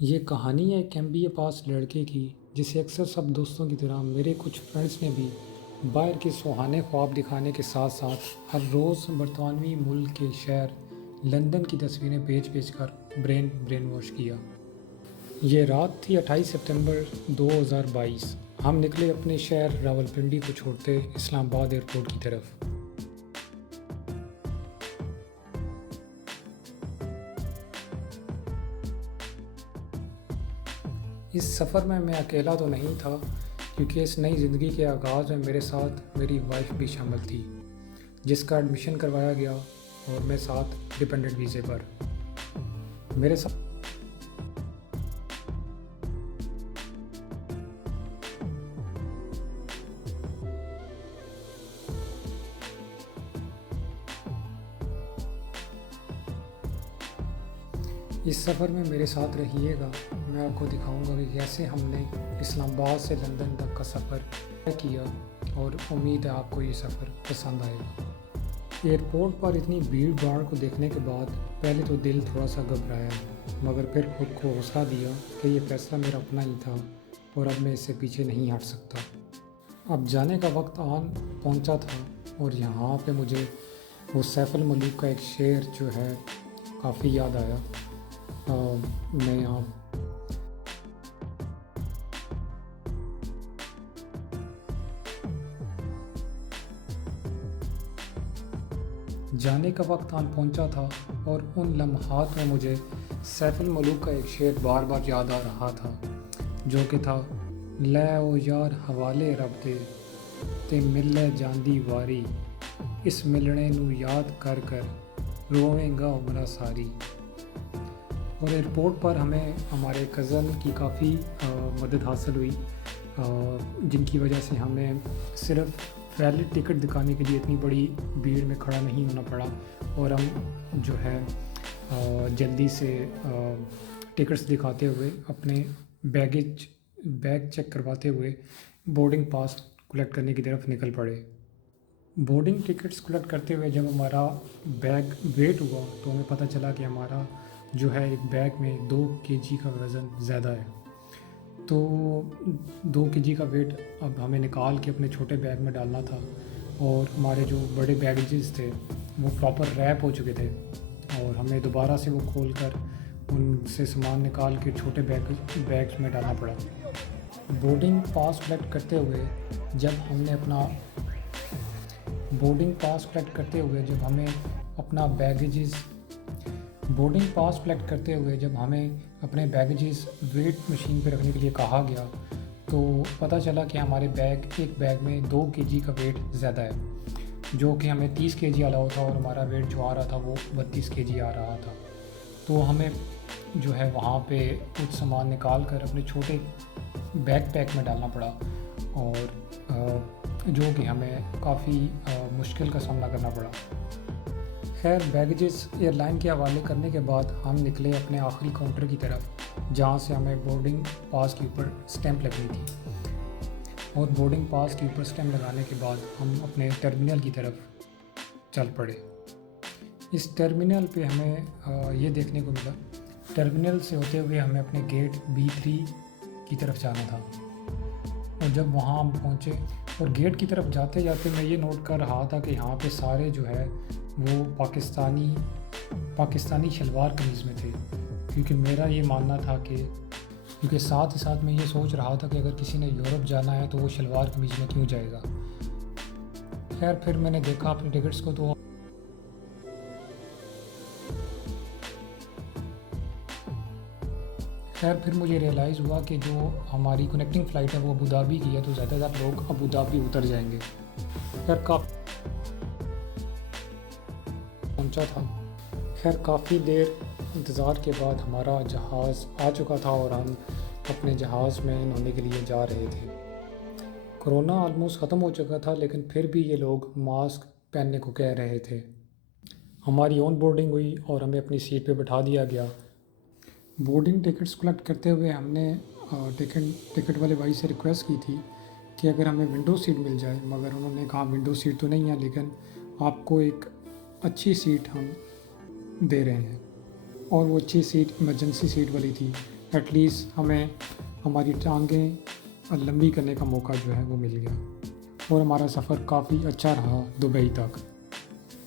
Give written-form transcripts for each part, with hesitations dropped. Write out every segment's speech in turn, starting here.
ये कहानी है एक एमबीए पास लड़के की जिसे अक्सर सब दोस्तों की तरह मेरे कुछ फ्रेंड्स ने भी बाहर के सुहाने ख्वाब दिखाने के साथ साथ हर रोज़ बरतानवी मुल्क के शहर लंदन की तस्वीरें भेज कर ब्रेन वॉश किया। ये रात थी 28 सितंबर 2022। हम निकले अपने शहर रावलपिंडी को छोड़ते इस्लामाबाद एयरपोर्ट की तरफ। इस सफ़र में मैं अकेला तो नहीं था, क्योंकि इस नई ज़िंदगी के आगाज़ में मेरे साथ मेरी वाइफ भी शामिल थी, जिसका एडमिशन करवाया गया और मैं साथ डिपेंडेंट वीज़े पर। मेरे साथ इस सफ़र में मेरे साथ रहिएगा। मैं आपको दिखाऊंगा कि कैसे हमने इस्लामाबाद से लंदन तक का सफ़र तय किया, और उम्मीद है आपको ये सफ़र पसंद आएगा। एयरपोर्ट पर इतनी भीड़ भाड़ को देखने के बाद पहले तो दिल थोड़ा सा घबराया, मगर फिर खुद को हौसला दिया कि ये फ़ैसला मेरा अपना ही था और अब मैं इससे पीछे नहीं हट सकता। अब जाने का वक्त आन पहुंचा था, और यहाँ पे मुझे वो सैफ अल मलूक का एक शेर जो है काफ़ी याद आया। मैं यहाँ जाने का वक्त आन पहुंचा था, और उन लम्हात में मुझे सैफ अल मलूक का एक शेर बार बार याद आ रहा था, जो कि था, लै ओ यार हवाले रब दे ते मिले जांदी वारी, इस मिलने नू याद कर कर रोवेंगा उमरा सारी। और एयरपोर्ट पर हमें हमारे कज़न की काफ़ी मदद हासिल हुई, जिनकी वजह से हमें सिर्फ वैलिड टिकट दिखाने के लिए इतनी बड़ी भीड़ में खड़ा नहीं होना पड़ा, और हम जो है जल्दी से टिकट्स दिखाते हुए अपने बैग चेक करवाते हुए बोर्डिंग पास कलेक्ट करने की तरफ निकल पड़े। बोर्डिंग टिकट्स कलेक्ट करते हुए जब हमारा बैग वेट हुआ, तो हमें पता चला कि हमारा जो है एक बैग में 2 kg का वज़न ज़्यादा है। तो 2 kg का वेट अब हमें निकाल के अपने छोटे बैग में डालना था, और हमारे जो बड़े बैगेजेस थे वो प्रॉपर रैप हो चुके थे, और हमें दोबारा से वो खोल कर उनसे सामान निकाल के छोटे बैग्स में डालना पड़ा। बोर्डिंग पास कलेक्ट करते हुए जब हमने अपना बोर्डिंग पास कलेक्ट करते हुए जब हमें अपना बैगेजेस बोर्डिंग पास कलेक्ट करते हुए जब हमें अपने बैगेजेस वेट मशीन पर रखने के लिए कहा गया, तो पता चला कि हमारे एक बैग में 2 kg का वेट ज़्यादा है, जो कि हमें 30 kg अलाउ था, और हमारा वेट जो आ रहा था वो 32 kg आ रहा था। तो हमें जो है वहाँ पे कुछ सामान निकाल कर अपने छोटे बैकपैक में डालना पड़ा, और जो कि हमें काफ़ी मुश्किल का सामना करना पड़ा। खैर, बैगेजेस एयरलाइन के हवाले करने के बाद हम निकले अपने आखिरी काउंटर की तरफ, जहाँ से हमें बोर्डिंग पास के ऊपर स्टैंप लगनी थी। और बोर्डिंग पास के ऊपर स्टैंप लगाने के बाद हम अपने टर्मिनल की तरफ चल पड़े। इस टर्मिनल पे हमें ये देखने को मिला, टर्मिनल से होते हुए हमें अपने गेट B3 की तरफ जाना था। और जब वहाँ हम पहुँचे, और गेट की तरफ जाते जाते मैं ये नोट कर रहा था कि यहाँ पे सारे जो है वो पाकिस्तानी शलवार कमीज़ में थे, क्योंकि मेरा ये मानना था कि क्योंकि साथ ही साथ मैं ये सोच रहा था कि अगर किसी ने यूरोप जाना है तो वो शलवार कमीज़ में क्यों जाएगा। खैर, फिर मैंने देखा अपनी टिकट्स को, तो फिर मुझे रियलाइज़ हुआ कि जो हमारी कनेक्टिंग फ़्लाइट है वो अबू धाबी की है, तो ज़्यादातर लोग अबू धाबी उतर जाएंगे। खैर पहुंचा था। खैर, काफ़ी देर इंतज़ार के बाद हमारा जहाज़ आ चुका था, और हम अपने जहाज़ में नहाने के लिए जा रहे थे। कोरोना ऑलमोस्ट ख़त्म हो चुका था, लेकिन फिर भी ये लोग मास्क पहनने को कह रहे थे। हमारी ऑन बोर्डिंग हुई और हमें अपनी सीट पे बिठा दिया गया। बोर्डिंग टिकट्स कलेक्ट करते हुए हमने टिकट वाले भाई से रिक्वेस्ट की थी कि अगर हमें विंडो सीट मिल जाए, मगर उन्होंने कहा विंडो सीट तो नहीं है, लेकिन आपको एक अच्छी सीट हम दे रहे हैं। और वो अच्छी सीट इमरजेंसी सीट वाली थी, एटलीस्ट हमें हमारी टांगें लंबी करने का मौका जो है वो मिल गया और हमारा सफ़र काफ़ी अच्छा रहा दुबई तक।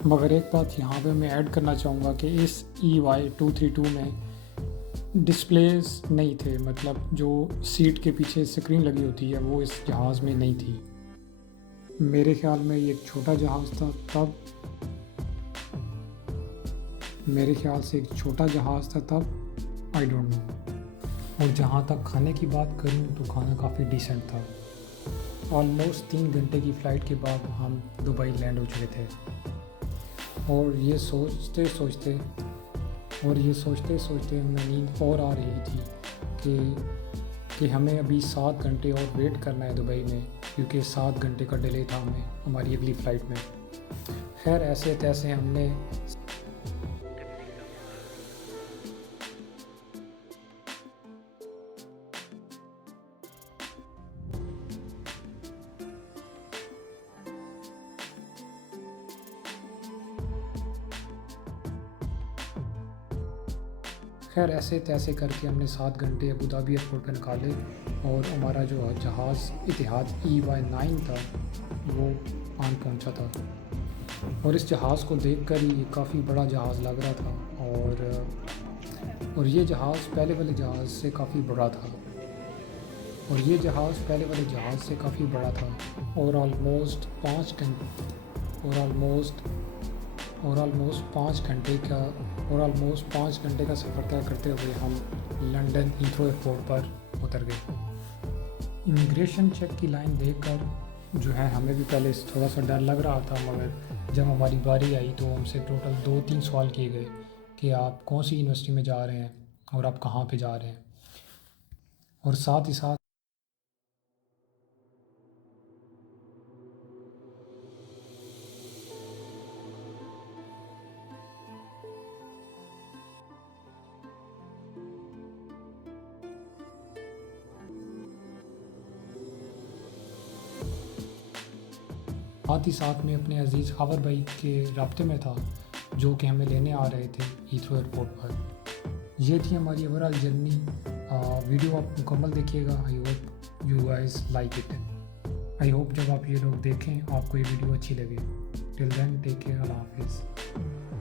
मगर एक बात यहाँ पे मैं ऐड करना चाहूँगा कि इस EY232 में डिस्प्लेस नहीं थे, मतलब जो सीट के पीछे स्क्रीन लगी होती है वो इस जहाज़ में नहीं थी। मेरे ख्याल में ये एक छोटा जहाज़ था तब, मेरे ख्याल से एक छोटा जहाज़ था तब, आई डोंट नो। और जहाँ तक खाने की बात करूँ तो खाना काफ़ी डिसेंट था। ऑलमोस्ट 3 घंटे की फ़्लाइट के बाद हम दुबई लैंड हो चुके थे और ये सोचते सोचते हमें नींद और आ रही थी कि हमें अभी 7 घंटे और वेट करना है दुबई में, क्योंकि 7 घंटे का डिले था हमें हमारी अगली फ़्लाइट में। खैर ऐसे तैसे हमने खैर ऐसे तैसे करके हमने 7 घंटे अबू धाबी एयरपोर्ट पे निकाले और हमारा जो जहाज़ इतिहाद EY9 था वो आन पहुंचा था। और इस जहाज़ को देखकर ही काफ़ी बड़ा जहाज़ लग रहा था और ये जहाज़ पहले वाले जहाज़ से काफ़ी बड़ा था और ऑलमोस्ट 5 घंटे का सफ़र तय करते हुए हम लंदन हीथ्रो एयरपोर्ट पर उतर गए। इमिग्रेशन चेक की लाइन देखकर जो है हमें भी पहले थोड़ा सा डर लग रहा था, मगर जब हमारी बारी आई तो हमसे टोटल 2-3 सवाल किए गए कि आप कौन सी यूनिवर्सिटी में जा रहे हैं और आप कहाँ पे जा रहे हैं, और साथ ही साथ में अपने अजीज़ हावर भाई के राब्ते में था जो कि हमें लेने आ रहे थे हीथ्रो एयरपोर्ट पर। ये थी हमारी ओवरऑल जर्नी। वीडियो आप मुकम्मल देखिएगा। I hope you guys like it. I hope जब आप ये लोग देखें आपको ये वीडियो अच्छी लगे। टिल देन टेक केयर, अल्लाह हाफिज़।